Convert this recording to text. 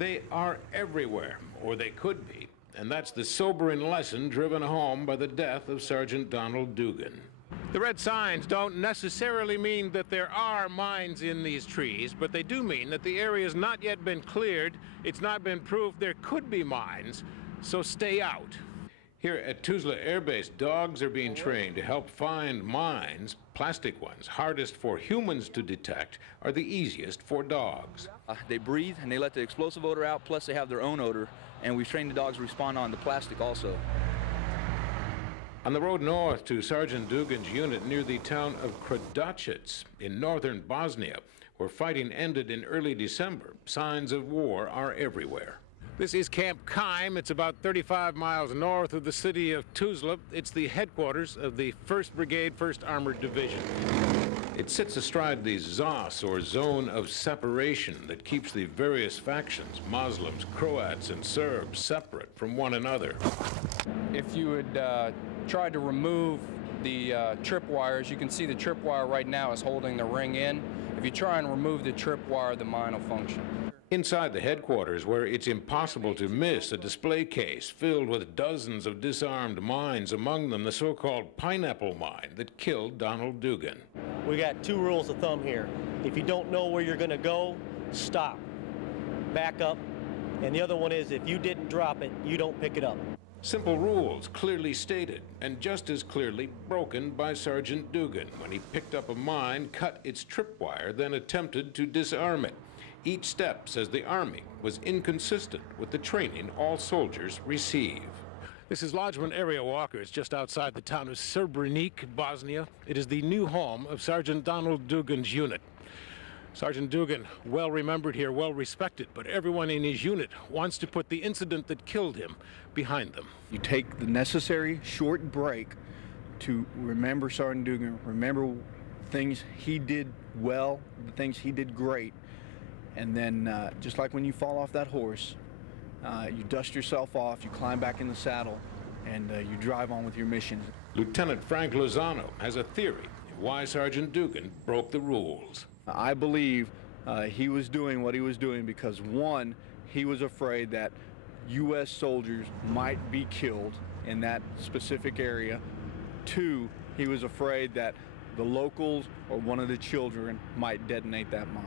They are everywhere, or they could be, and that's the sobering lesson driven home by the death of Sergeant Donald Dugan. The red signs don't necessarily mean that there are mines in these trees, but they do mean that the area has not yet been cleared, it's not been proved there could be mines, so stay out. Here at Tuzla Air Base, dogs are being trained to help find mines. Plastic ones, hardest for humans to detect, are the easiest for dogs. They breathe and they let the explosive odor out, plus they have their own odor, and we've trained the dogs to respond on the plastic also. On the road north to Sergeant Dugan's unit near the town of Kradacic in northern Bosnia, where fighting ended in early December, signs of war are everywhere. This is Camp Kime. It's about 35 miles north of the city of Tuzla. It's the headquarters of the 1st Brigade, 1st Armored Division. It sits astride the ZOS, or Zone of Separation, that keeps the various factions, Muslims, Croats, and Serbs, separate from one another. If you would try to remove the tripwires, you can see the tripwire right now is holding the ring in. If you try and remove the tripwire, the mine will function. Inside the headquarters, where it's impossible to miss a display case filled with dozens of disarmed mines, among them the so-called pineapple mine that killed Donald Dugan. We got 2 rules of thumb here. If you don't know where you're going to go, stop, back up, and the other one is if you didn't drop it, you don't pick it up. Simple rules, clearly stated, and just as clearly broken by Sergeant Dugan when he picked up a mine, cut its tripwire, then attempted to disarm it. Each step, says the Army, was inconsistent with the training all soldiers receive. This is Lodgement Area Walkers just outside the town of Srebrenik, Bosnia. It is the new home of Sergeant Donald Dugan's unit. Sergeant Dugan, well remembered here, well respected, but everyone in his unit wants to put the incident that killed him behind them. You take the necessary short break to remember Sergeant Dugan, remember things he did well, the things he did great, and then just like when you fall off that horse, you dust yourself off, you climb back in the saddle, and you drive on with your mission. Lieutenant Frank Lozano has a theory of why Sergeant Dugan broke the rules. I believe he was doing what he was doing because, one, he was afraid that U.S. soldiers might be killed in that specific area. 2, he was afraid that the locals or one of the children might detonate that mine.